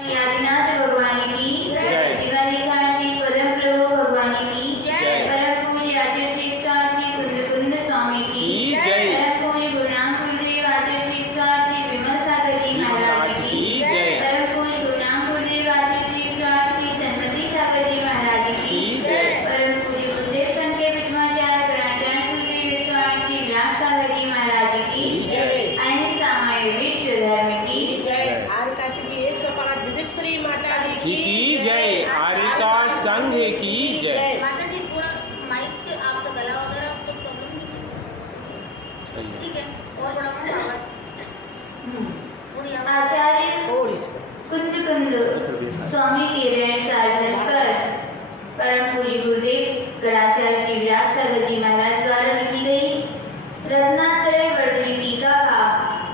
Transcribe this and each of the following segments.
आदिनाथ भगवान की जय। दिवालिकाशी परम प्रभु भगवान की जय। परम पूज्य आचार्य शिक्षा श्री कुंद स्वामी की जय। परम पूज्य गुरुनाम गुरुदेव आचार्य शिक्षा श्री विमल सागर जी महाराज की जय। परम पूज्य गुरुनाम गुरुदेव आचार्य शिक्षा श्री सन्मति सागर जी महाराज की जय। परम पूज्य गुरुदेव कनके विद्वाचार्य प्राचार्य गुरुदेव स्वामी श्री व्यास सागर जी महाराज की जय। अहिंसा मय विश्व धर्म की जय। श्री माता दी की जय। आरिका संघ की जय। माता जी थोड़ा माइक से आपका गला वगैरह तो प्रॉब्लम नहीं, ठीक है, और बड़ा मत आवाज थोड़ी आचार्य कुंद स्वामी के रहन साधन पर परम पूज्य गुरुदेव गणाचार्य श्री व्यास सागर जी महाराज द्वारा लिखी गई रत्नात्रय वर्धनी टीका का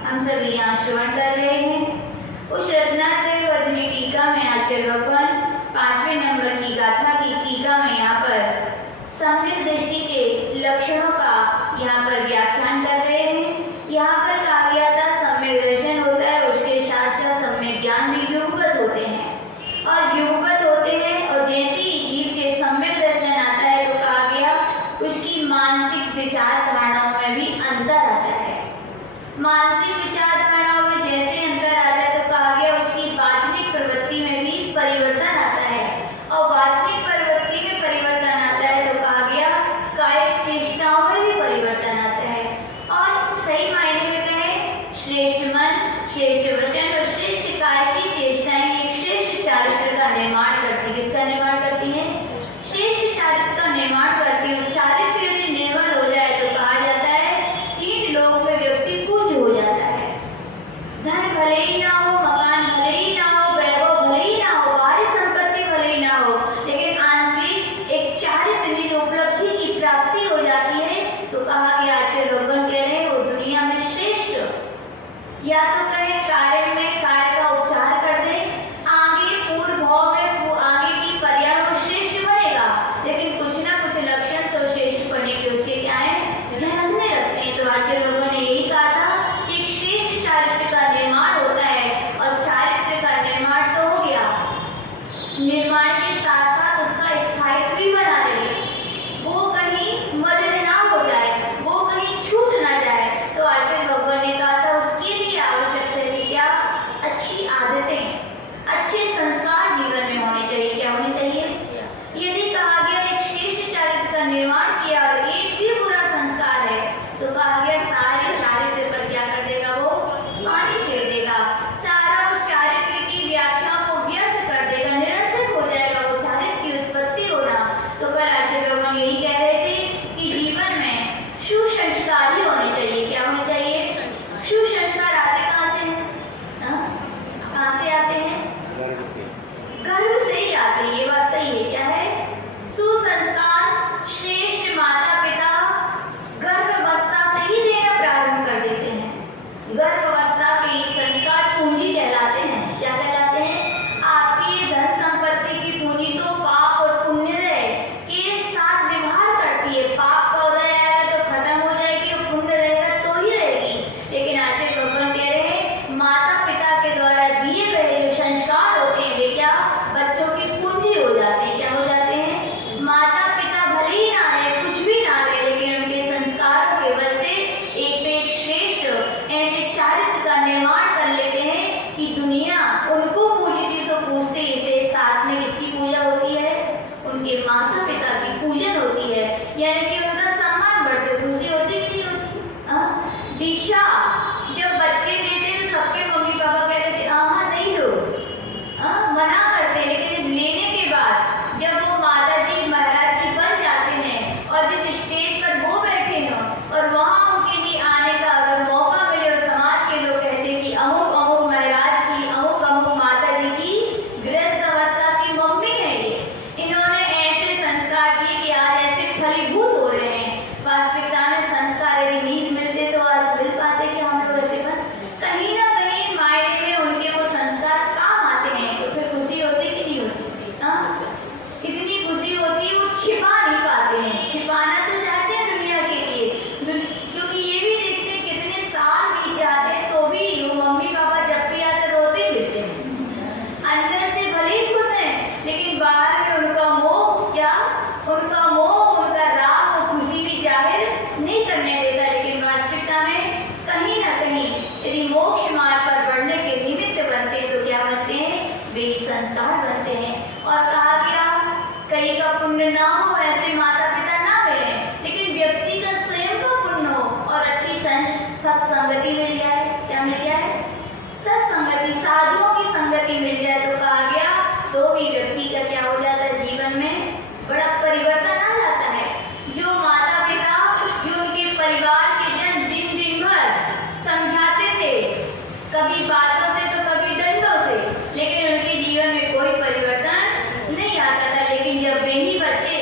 हम सभी यहाँ श्रवण कर रहे हैं। उस रत्नात्रय वर्धनी टीका में आचार्य भगवान 5वें नंबर की गाथा की टीका में यहाँ पर सम्यक दृष्टि के लक्षणों का यहाँ पर व्याख्यान कर रहे हैं। यहाँ पर कहा गया था सम्यक दर्शन होता है, उसके साथ साथ सम्यक ज्ञान भी युगपत होते हैं और युगपत होते हैं और जैसे ही जीव के सम्यक दर्शन आता है तो कहा गया उसकी मानसिक विचार धारणाओं में भी अंतर आता है। मानसिक विचार धारणाओं में जैसे अंतर आता है तो कहा गया उसकी वाचनिक प्रवृत्ति में भी परिवर्तन आता है और वाचनिक प्रवृत्ति में परिवर्तन आता है तो कहा गया कायिक चेष्टाओं में भी परिवर्तन आता है और सही मायने में कहें श्रेष्ठ मन, श्रेष्ठ वचन और श्रेष्ठ काय की चेष्टाएं एक श्रेष्ठ चारित्र का निर्माण करती है। किसका निर्माण करती है? श्रेष्ठ चारित्र का निर्माण करती है। चारित्र यदि निर्मल हो जाए तो कहा जाता है 3 लोक में व्यक्ति पूज्य हो जाता है। संस्कार बनते हैं। और कहा गया कई का पुण्य ना हो, ऐसे माता पिता ना मिले, लेकिन व्यक्ति का स्वयं का पुण्य हो और अच्छी सत्संगति मिल जाए। क्या मिल जाए? सत्संगति, साधुओं की संगति मिल जाए तो कहा गया तो भी व्यक्ति का क्या हो जाता है, जीवन में बड़ा परिवर्तन आ जाता है। जो माता पिता, जो उनके परिवार के जन दिन दिन भर समझाते थे, कभी बातों से तो कभी दंडों से, लेकिन उनके जीवन में कोई परिवर्तन नहीं आता था। लेकिन जब वे ही बच्चे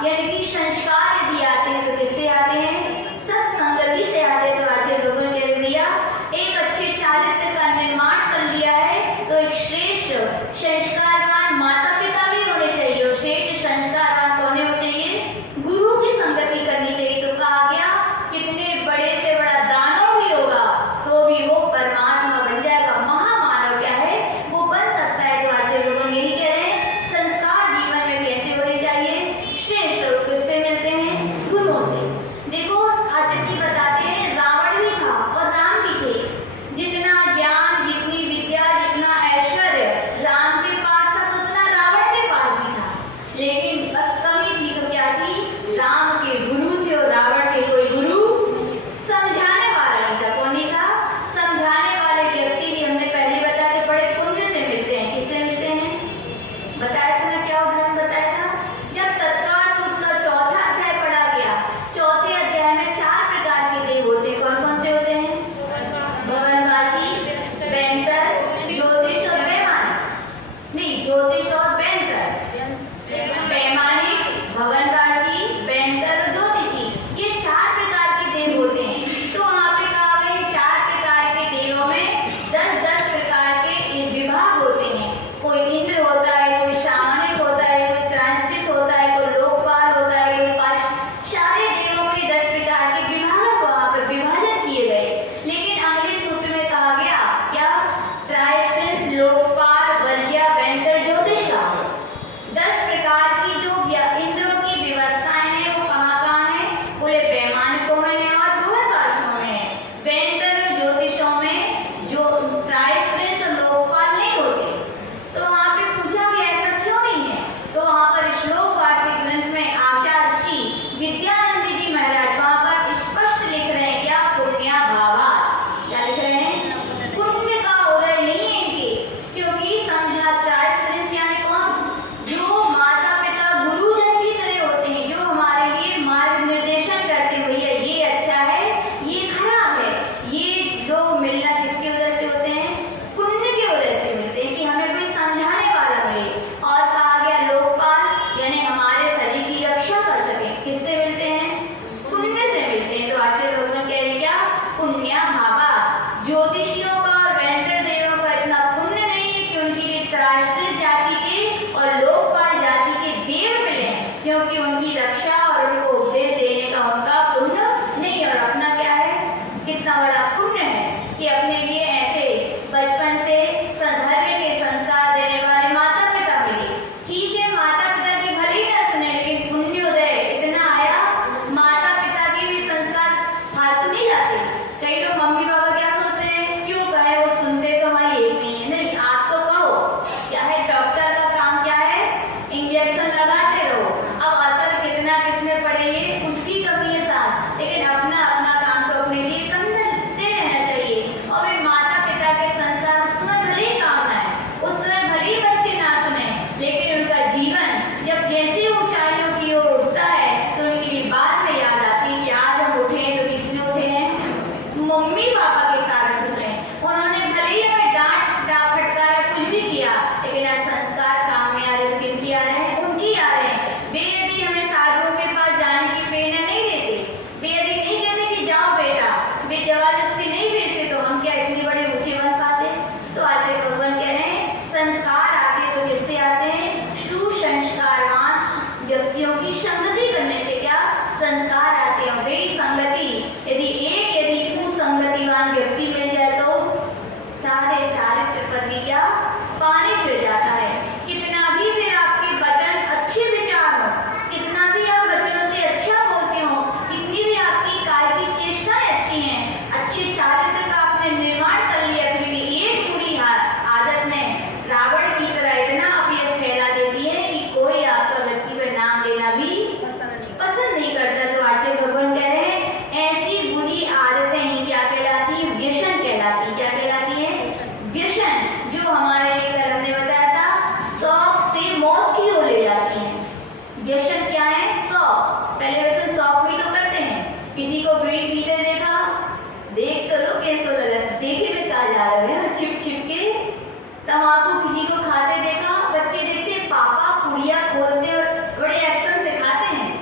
यानी कि संस्कार यदि आते हैं तो किससे आते हैं? सत्संगति से आते हैं। तो आचार्य भगवान कह रहे भैया एक अच्छे चारित्र का निर्माण कर लिया है तो एक श्रेष्ठ संस्कारवान माता पिता भी होने चाहिए और श्रेष्ठ संस्कारवान कौन होने चाहिए? गुरु की संगति करनी चाहिए। तो कहा गया कितने बड़े से बड़ा दानव भी होगा तो भी वो परमात्मा बन जाएगा, महामानव क्या है वो बन सकता है। तो आचार्य भगवान यही कह रहे हैं संस्कार जीवन में कैसे होने चाहिए? श्रेष्ठ। और किससे मिलते हैं? गुरुओं से। देखो आचार्य जी बताते हैं रावण भी था और राम भी थे। जितना ज्ञान, जितनी विद्या, जितना ऐश्वर्य राम के पास था तो उतना रावण के पास भी था, लेकिन बस कमी थी तो क्या थी? राम के गुरु थे और रावण के कोई गुरु समझाने वाला नहीं था। कौन नहीं था? समझाने वाले व्यक्ति भी हमने पहले बताया कि बड़े पुण्य से मिलते हैं। किससे मिलते हैं? बताया था ना, क्या उदाहरण बताया था? जब तत्काल सूत्र का चौथा अध्याय पढ़ा गया, चौथे अध्याय में 4 प्रकार के देव होते हैं। कौन कौन से होते हैं? भवनवासी, बैंकर, ज्योतिष और वैमानिक। नहीं, ज्योतिष और बैंकर, वैमानिक, भवनवासी, बैंकर और ज्योतिषी, ये 4 प्रकार के देव होते हैं। तो वहाँ पे कहा गया 4 प्रकार के देवों में 10-10 प्रकार के विभाग होते हैं। कोई इंद्र होता है, कोई सामान्य होता है, कोई ट्रांसलेट होता है, कोई लोकपाल होता है, कोई पाश। सारे देवों के 10 प्रकार के विभाग वहाँ पर विभाजन किए गए। लेकिन अगले सूत्र में कहा गया क्या? ट्रांसलेट, लोकपाल, वर्ज्य, बैंकर, ज्योतिष का 10 प्रकार की जो इंद्रों की व्यवस्थाएं हैं वो कहाँ है? बोले वैमानिकों में है और भवनवासियों में है। बैंकर और ज्योतिषों में जो ट्रांसलेट और लोकपाल नहीं होते। तो वहाँ पे पूछा गया ऐसा क्यों नहीं है? तो वहाँ पर श्लोक वार्तिक ग्रंथ में आचार्य श्री विद्यानंद जी महाराज वहाँ पर स्पष्ट लिख रहे हैं क्या? पुण्या भावा। क्या लिख रहे हैं? पुण्य का उदय नहीं है इनके, क्योंकि समझा ट्रांसलेट यानी कौन? जो माता पिता गुरुजन की तरह होते हैं, जो हमारे लिए मार्ग निर्देशन करते हैं भैया ये अच्छा है, ये खराब है। ये जो मिलना किसकी वजह से होते हैं? पुण्य की वजह से मिलते हैं कि हमें कोई समझाने वाला मिले। और कहा गया लोकपाल यानी हमारे शरीर की रक्षा कर सके। किससे मिलते हैं? पुण्य से मिलते हैं। तो आचार्य भगवान कह रहे क्या? पुण्या भावा। ज्योतिषियों का और बैंकर देवों का इतना पुण्य नहीं है कि उनके लिए त्रासदिक जाति के और लोकपाल जाति के देव मिले, क्योंकि उनकी रक्षा और उनको उपदेश देने का उनका पुण्य नहीं। और अपना क्या है? कितना बड़ा पुण्य है कि अपने लिए ऐसे बचपन से धर्म के संस्कार देने वाले माता पिता मिले। ठीक है, माता पिता की भले ही न सुने, लेकिन पुण्योदय इतना आया, माता पिता के भी संस्कार फालतू नहीं जाते। कई लोग मम्मी पापा क्या सोचते हैं? क्यों कहे, वो सुनते तो हमारी एक नहीं है। नहीं, आप तो कहो। क्या है डॉक्टर का काम? क्या है? इंजेक्शन लगाते रहो। अब असर कितना किसमें पड़े ये उसकी कमी है साथ, लेकिन अपना अपना काम तो अपने लिए करते रहना चाहिए। और वे माता पिता के संस्कार उस समय भले ही काम ना है, उस समय भले ही बच्चे ना सुने, लेकिन उनका जीवन जब जैसे ऊंचाइयों की ओर उठता है तो उनकी भी बात में याद आती है कि आज हम उठे हैं तो किसने उठे हैं? मम्मी पापा के कारण उठे हैं। उन्होंने भले ही हमें डांट फटकारा कुछ भी किया, लेकिन आज संस्कार काम में आ रहे तो किनकी आ रहे हैं? उनकी आ रहे हैं। वे यदि हमें साधुओं के पास जाने की प्रेरणा नहीं देते, वे यदि नहीं कहते कि जाओ बेटा, वे जबरदस्ती नहीं भेजते तो हम क्या इतने बड़े ऊंचे बन पाते? तो आचार्य भगवान कह रहे हैं संस्कार आते तो किससे आते हैं? सुसंस्कारवान व्यक्तियों की संगति करने से क्या संस्कार आते हैं। वे संगति यदि कुसंगतिवान व्यक्ति मिल जाए तो सारे चारित्र पर भी क्या पानी फिर जाता है। कितना भी फिर आपके वचन अच्छे विचार हो, कितना भी आप वचनों से अच्छा बोलते हो, कितनी भी आपकी कार्य की चेष्टाएं अच्छी हैं, अच्छे चारित्र का आपने निर्माण कर लिया, फिर भी एक बुरी आदत ने रावण की तरह इतना अपयश फैला देती है कि कोई आपका व्यक्ति पर नाम लेना भी पसंद नहीं करता। तो आचार्य भगवान कह रहे हैं ऐसी बुरी आदतें ही क्या कहलाती है? व्यसन कहलाती है। क्या कहलाती है? व्यसन, जो हमारे लिए कल हमने बताया था शौक से मौत की ओर ले जाती है। व्यसन क्या है? शौक। पहले व्यसन शौक भी तो करते हैं। किसी को बीड़ी पीते देखा, देख तो लो कैसा लगा, देखे में कहा जा रहे हैं छिप छिप के। तम्बाकू किसी को खाते देखा, बच्चे देखते पापा पुड़िया खोलते और बड़े एक्शन से खाते हैं।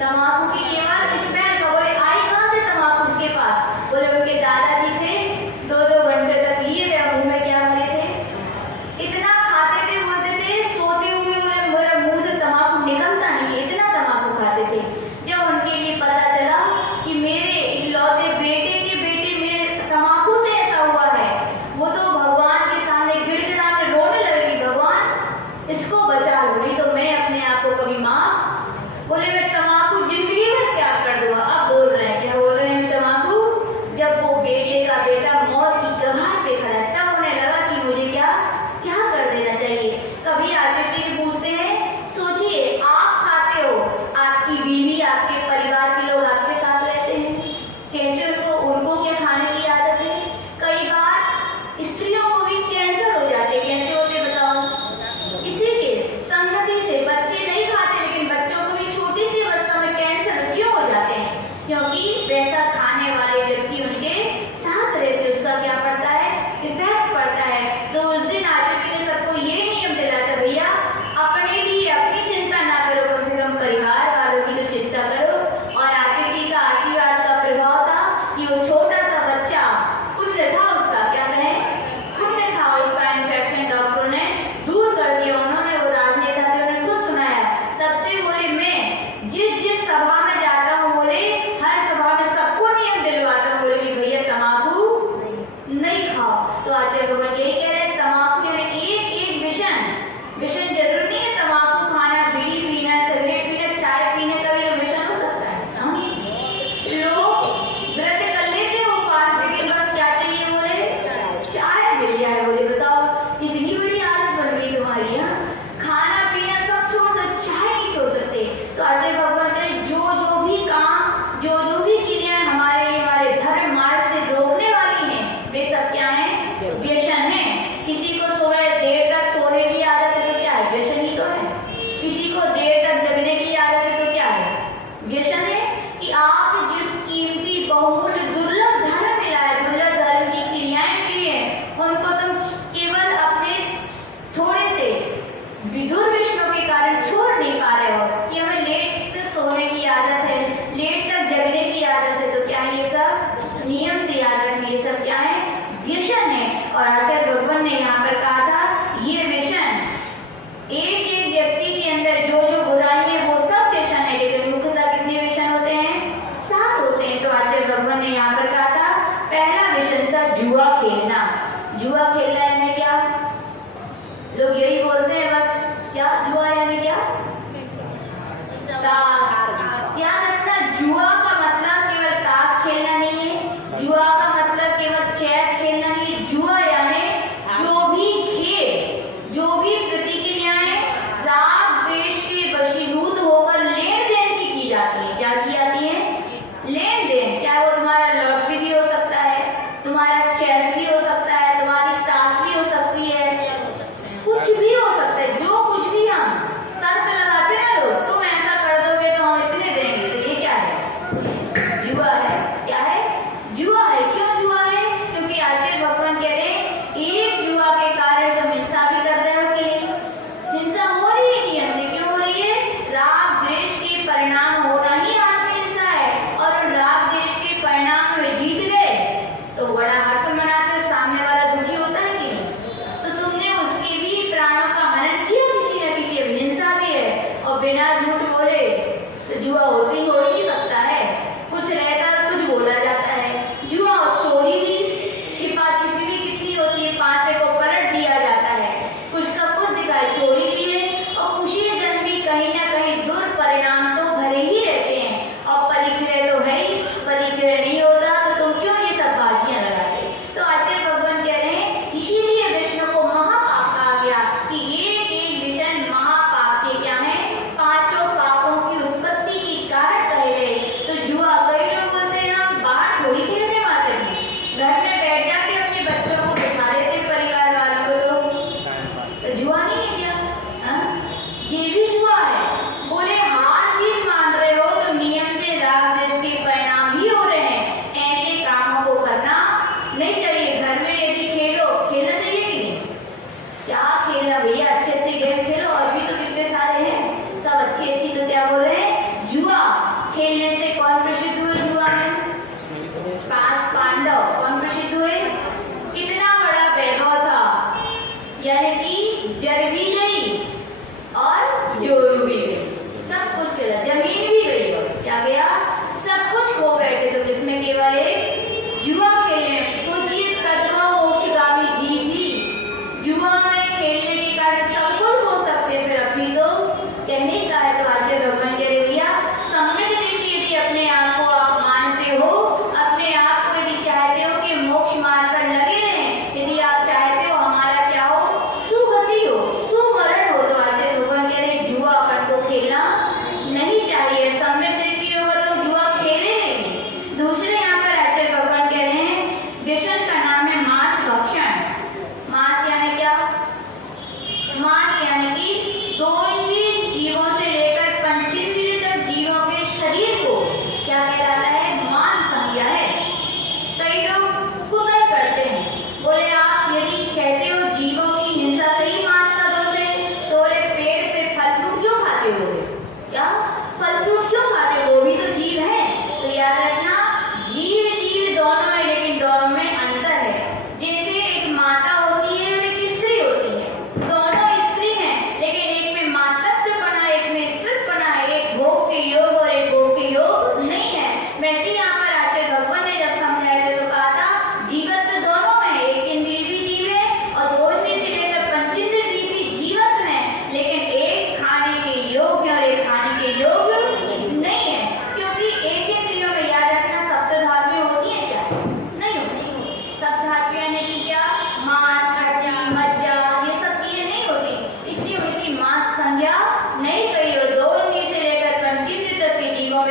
तम्बाकू की केवल स्मेल का। बोले आई कहाँ से तम्बाकू उसके पास? बोले उनके दादाजी थे, 2-2 घंटे तक लिए रहे, मुंह में क्या भरे थे, इतना खाते थे, बोलते थे सोते हुए बोले मेरे मुंह से तम्बाकू निकलता नहीं है, इतना तम्बाकू खाते थे। जब उनके लिए पता चला कि मेरे इकलौते बेटे के बेटे मेरे तम्बाकू से ऐसा हुआ है, वो तो भगवान के सामने गिड़गिड़ाने रोने लगे कि भगवान इसको बचा लो, नहीं तो मैं अपने आप को कभी बोले मैं तम्बाकू जिंदगी भर त्याग कर दूंगा। अब बोल रहे हैं, क्या बोल रहे हैं तम्बाकू? जब वो बेटे का बेटा मौत की कगार पे खड़ा है, तब उन्हें लगा कि मुझे क्या कर देना चाहिए। कभी आशीष जी पूछते हैं, सोचिए आप खाते हो, आपकी बीवी आपके परिवार के लोग आपके साथ रहते हैं, कैसे उनको क्या खाने की आदत है? कई बार स्त्रियों को भी कैंसर हो जाते, कैसे होते बताओ? इसी के संगति से बच्चे नहीं खाते, लेकिन बच्चों को भी छोटी सी अवस्था में कैंसर क्यों हो जाते हैं? क्योंकि वैसा खाने वाले व्यक्ति उनके साथ रहते, उसका क्या पड़ता है, इफेक्ट पड़ता है। तो उस दिन आशीष ने सबको ये नियम दिलाया था, भैया अपने लिए अपनी चिंता ना करो, कम से कम परिवार वालों की तो चिंता करो। और आशीष जी का आशीर्वाद का प्रभाव था कि वो छोटा सा बच्चा, पुण्य था उसका, क्या कहें, पुण्य था, उसका इन्फेक्शन डॉक्टर ने दूर कर दिया। उन्होंने वो राजनेता थे, उन्होंने खुद सुनाया। तब से बोले मैं जिस सभा में जाता हूँ, बोले हर सभा में सबको नियम दिलवाता हूँ, बोले कि भैया तम्बाकू नहीं खाओ। तो आचार्य भगवान यही कह रहे हैं, तम्बाकू यानी एक विषण जरूर नहीं है तम्बाकू खाना, बीड़ी पीना, सिगरेट पीना, चाय पीने का भी विषण हो सकता है। लोग व्रत कर लेते हो उपवास, लेकिन बस क्या चाहिए, बोले चाय मिल जाए। बोले बताओ इतनी बड़ी आदत बन गई तुम्हारी, खाना पीना सब छोड़ सकते, चाय नहीं छोड़ सकते। तो आचार्य भगवान कह रहे जो भी काम, जो भी क्रियाएं हमारे धर्म मार्ग से रोकने वाली हैं, वे सब क्या है, व्यसन है। किसी को सुबह देर तक सोने की आदत है तो क्या है, व्यसन ही तो है। किसी को देर तक जगने की आदत है तो क्या है, व्यसन है। कि आप जिस कीमती बहुमूल्य दुर्लभ धर्म मिला है, दुर्लभ धर्म की क्रियाएं मिली है, उनको तुम केवल अपने थोड़े से विदुर विष्णु के कारण छोड़ नहीं पा रहे हो। कि हमें लेट से सोने की आदत है, लेट तक जगने की आदत है, तो क्या ये सब नियम से याद रखना, ये सब क्या है, व्यसन है। और आचार्य भगवान ने यहाँ पर कहा था ये व्यसन एक व्यक्ति के अंदर जो बुराई है वो सब व्यसन है, लेकिन मुख्यतः कितने व्यसन होते हैं, 7 होते हैं। तो आचार्य भगवान ने यहाँ पर कहा था पहला व्यसन था जुआ खेलना। जुआ खेलना यानी क्या, लोग यही बोलते हैं बस, क्या जुआ यानी क्या, याद रखना जुआ का मतलब केवल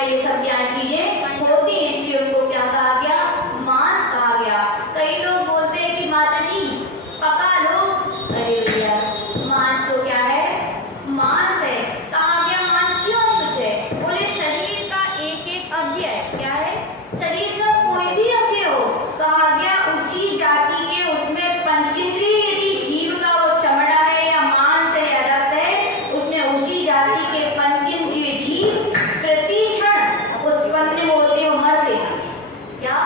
ये सब क्या चीजें होती हैं, इसलिए उनको क्या कहा गया, मांस कहा गया। कई लोग बोलते हैं कि माता जी पका लो, अरे भैया मांस तो क्या है, मांस है। कहा गया मांस क्यों अशुद्ध है, बोले शरीर का एक एक अवयव क्या है, शरीर का कोई भी अवयव हो, कहा गया उसी जाति के उसमें पंचेंद्रिय यदि जीव का वो चमड़ा है या मांस है या रक्त है, उसमें उसी जाति के पंचेंद्रिय जीव प्रति क्षण उत्पन्न होते हो मरते हैं। क्या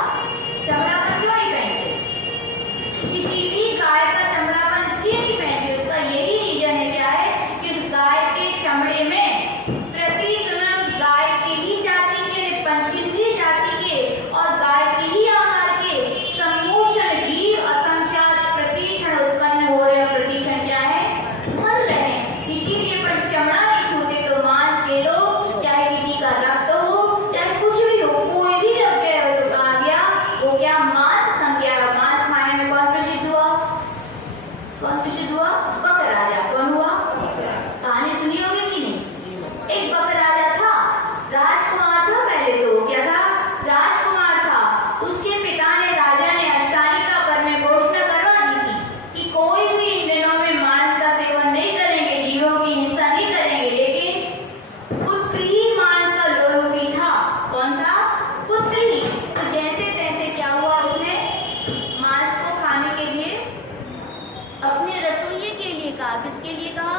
चमड़ा पर क्यों नहीं पहनते, किसी भी गाय का चमड़ा पर इसलिए नहीं पहनते, उसका यही रीजन है क्या है कि उस गाय के चमड़े में प्रति समय उस गाय के ही जाति के पंचेंद्रिय जाति के और गाय के ही आकार के सम्मोचन जीव असंख्यात प्रतिक्षण उत्पन्न हो रहे हैं, प्रतिक्षण क्या है, मर रहे हैं। इसीलिए पर चमड़ा नहीं छूते तो मांस के लो, चाहे किसी का रक्त हो चाहे कुछ भी हो, कोई भी अवयव हो, तो कहा गया वो क्या मांस संज्ञा। मांस खाने में कौन प्रसिद्ध हुआ, कौन प्रसिद्ध हुआ, बक राजा। कौन हुआ, कहानी सुनी होगी कि नहीं, एक बक राजा था, राजकुमार था, पहले तो क्या था, राजकुमार था। उसके पिता ने, राजा ने अष्टालिका पर में घोषणा करवा दी थी कि कोई भी इन दिनों में मांस का सेवन नहीं करेंगे, जीवों की हिंसा नहीं करेंगे, लेकिन पुत्र ही मांस का लोलुपी था। कौन था, पुत्र ही। तो जैसे तैसे क्या हुआ, उसने मांस को खाने के लिए अपने रसोइये के लिए कहा। किसके लिए कहा,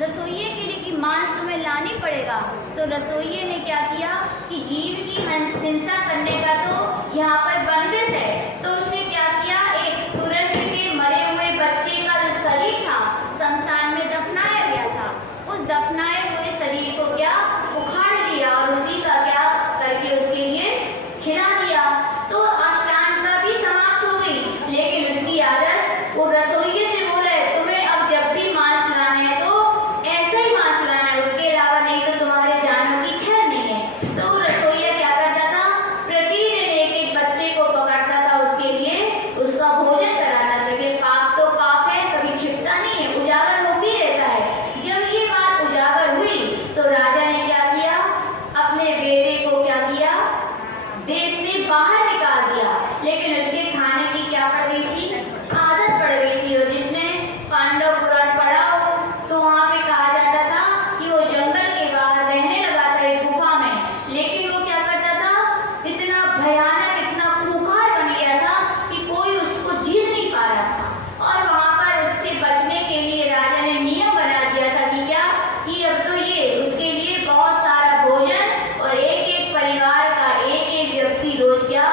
रसोइये के लिए कि मांस तुम्हें लानी पड़ेगा। तो रसोइये ने क्या किया कि जीव की हिंसा करने का तो यहाँ पर बंदिश है, तो उसने क्या किया, एक तुरंत के मरे हुए बच्चे का जो शरीर था शमशान में दफनाया गया था, उस दफनाए हुए शरीर को क्या उखाड़ लिया और उसी का क्या करके उसके लिए खिला दिया। तो अष्टांगिका भी समाप्त हो गई, लेकिन उसकी आदत, वो रसोइये से बोले तुम्हें अब जब भी मांस लाना है तो ऐसा ही मांस लाना है, उसके अलावा नहीं तो तुम्हारे जानों की खैर नहीं है। तो रसोइया क्या करता था, प्रतिदिन एक एक बच्चे को पकड़ता था, उसके लिए उसका भोजन कराता था कि पाप तो पाप है, कभी छिपता नहीं है, उजागर होती रहता है। जब ये बात उजागर हुई तो राजा ने क्या किया, अपने बेटे को क्या किया, देश से बाहर निकाल दिया। लेकिन उसके खाने की क्या पड़ गई थी, आदत पड़ गई थी। और जिसने पांडव पुराण पढ़ा हो तो वहाँ पे कहा जाता था कि वो जंगल के बाहर रहने लगा था एक गुफा में, लेकिन वो क्या करता था, इतना भयानक, इतना खूंखार बन गया था कि कोई उसको जीत नहीं पा रहा था। और वहाँ पर उससे बचने के लिए राजा ने नियम बना दिया था कि क्या, कि अब तो ये उसके लिए बहुत सारा भोजन और एक एक परिवार का एक एक व्यक्ति रोज क्या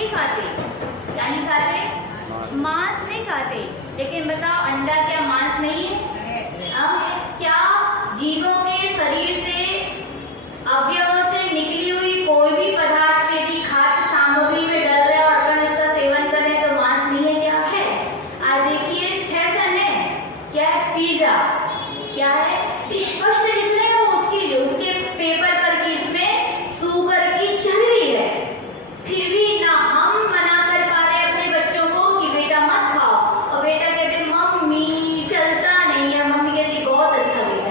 नहीं खाते, क्या नहीं खाते? मांस नहीं खाते। लेकिन बताओ अंडा क्या मांस नहीं है? क्या जीवों के शरीर से अवयवों से निकली हुई कोई भी पदार्थ यदि खाद्य सामग्री में डल रहा है और अपन उसका सेवन करें तो मांस नहीं है? क्या है? आज देखिए फैशन है, क्या है? पिज्जा, क्या है? स्पष्ट लिख रहे हैं उसके पेपर पर कि इसमें शुगर की चर्बी है, फिर भी ना हम मना कर पा रहे अपने बच्चों को कि बेटा मत खाओ, और बेटा कहते मम्मी चलता नहीं है, मम्मी कहती बहुत अच्छा बेटा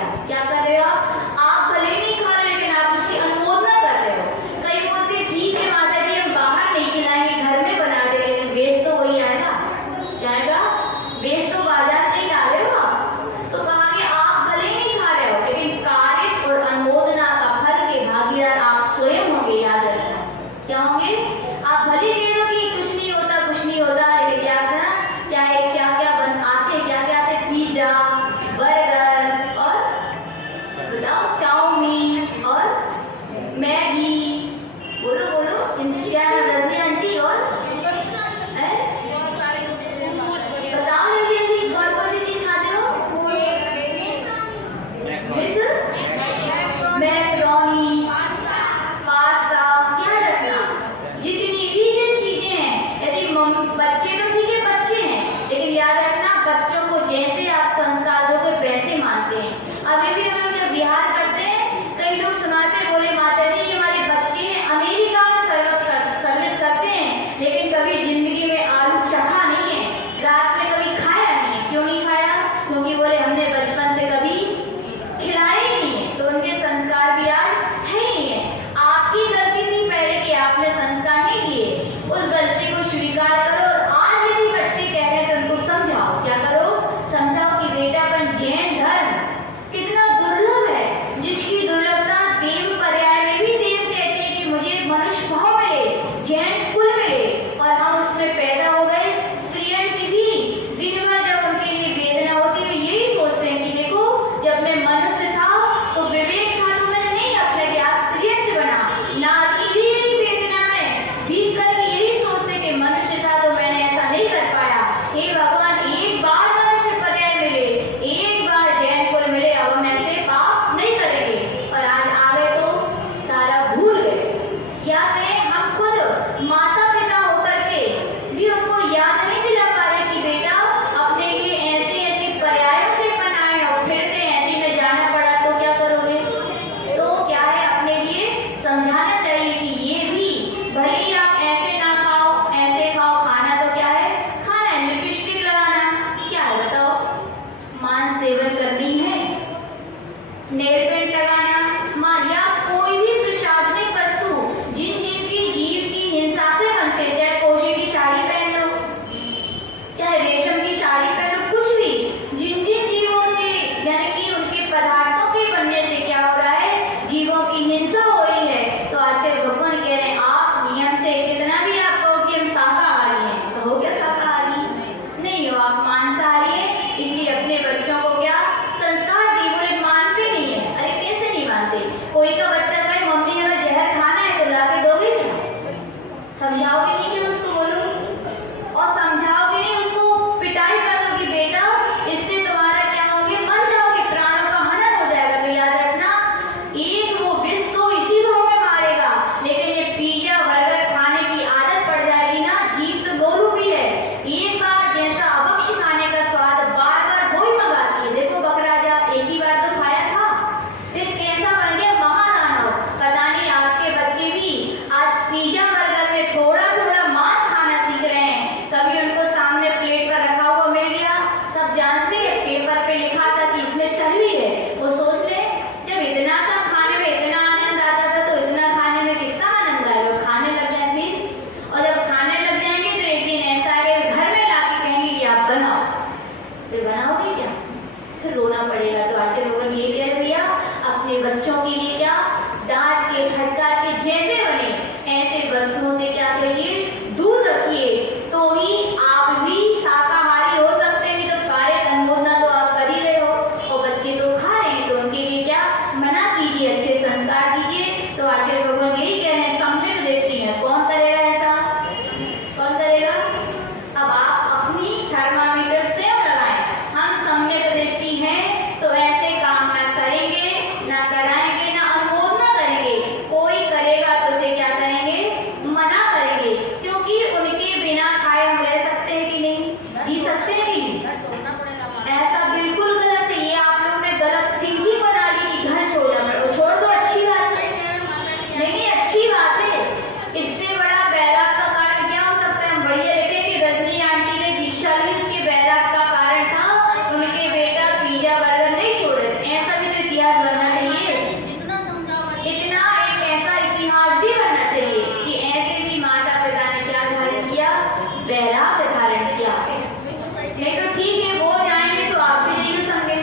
नहीं तो ठीक है, वो जाएंगे तो आप भी जाइए संगे।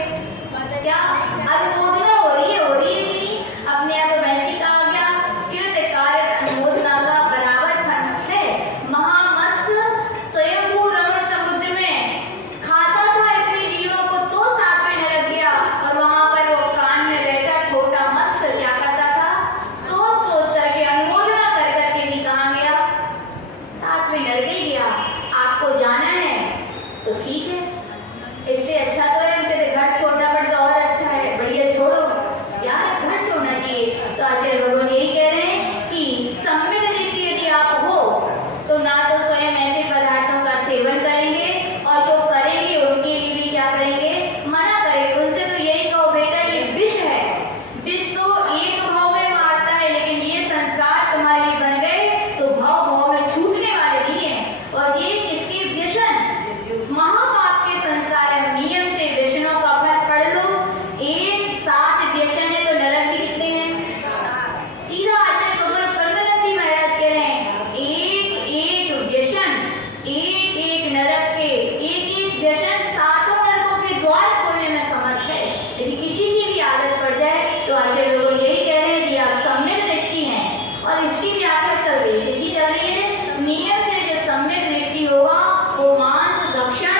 क्या अनुमोदना हो रही है कि नहीं? अपने यहाँ तो वैसी कहा गया, कृत कार्य अनुमोदना का बराबर फल है। महामत्स्य स्वयंभू रमण समुद्र में खाता था इतने जीवों को, तो साथ में नरक गया, और वहां पर वो कान में बैठा छोटा मत्स्य क्या करता था? सोच सोच करके, अनुमोदना कर करके भी कहा गया, साथ में नरक ही गया। आपको जाना है तो ठीक है, इससे अच्छा तो है उनके घर छोड़ना पड़ता, और अच्छा है, बढ़िया छोड़ो यार, घर छोड़ना चाहिए। तो आचार्य भगवान यही कह रहे हैं कि सम्यक दृष्टि यदि आप हो तो ना तो स्वयं ऐसे पदार्थों का सेवन करेंगे, और जो करेंगे उनके लिए भी क्या करेंगे? मना करेंगे। उनसे तो यही कहो, बेटा ये विष है, विष तो एक भाव में मारता है, लेकिन ये संस्कार तुम्हारे लिए बन गए तो भाव भाव में छूटने वाले नहीं है। और ये किसके व्यसन? महापाप के संस्कार है। नियम से व्यसनों का फल पढ़ लो, एक साथ व्यसन है तो नरक भी कितने हैं? सीधा आचार्य भगवान परमानंदी महाराज कह रहे हैं, एक एक व्यसन, एक एक नरक के, एक एक व्यसन सातों नरकों के द्वार खोलने में समर्थ है। यदि किसी की भी आदत पड़ जाए तो आचार्य भगवान यही कह रहे हैं कि आप सम्यक दृष्टि हैं। और इसकी व्याख्या चल रही है, किसकी चल रही है? नियम से जो सम्यक दृष्टि होगा वो मांस भक्षण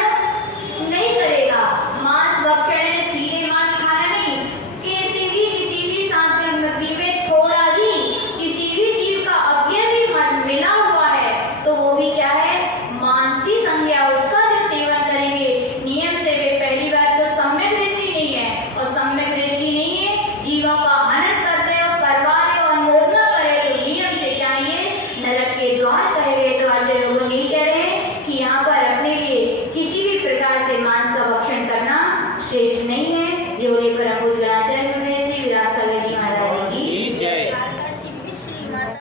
नहीं करेगा। मांस भक्षण है सीधे मांस खाना नहीं, किसी भी सामग्री में थोड़ा भी किसी भी जीव का अवयव भी मिला हुआ है तो वो भी क्या है? मांसी संज्ञा, उसका जो सेवन करेंगे नियम से। वे पहली बात तो सम्यक दृष्टि नहीं है, और सम्यक दृष्टि नहीं है, जीवों का हनन कर रहे हो, करवा रहे हो, अनुमोदना कर रहे हो, तो नियम से क्या ये नरक के द्वार कहेंगे। तो आचार्य लोग यही कह रहे हैं कि यहाँ पर अपने लिए किसी भी प्रकार से मांस का भक्षण करना श्रेष्ठ नहीं है। जो लेकर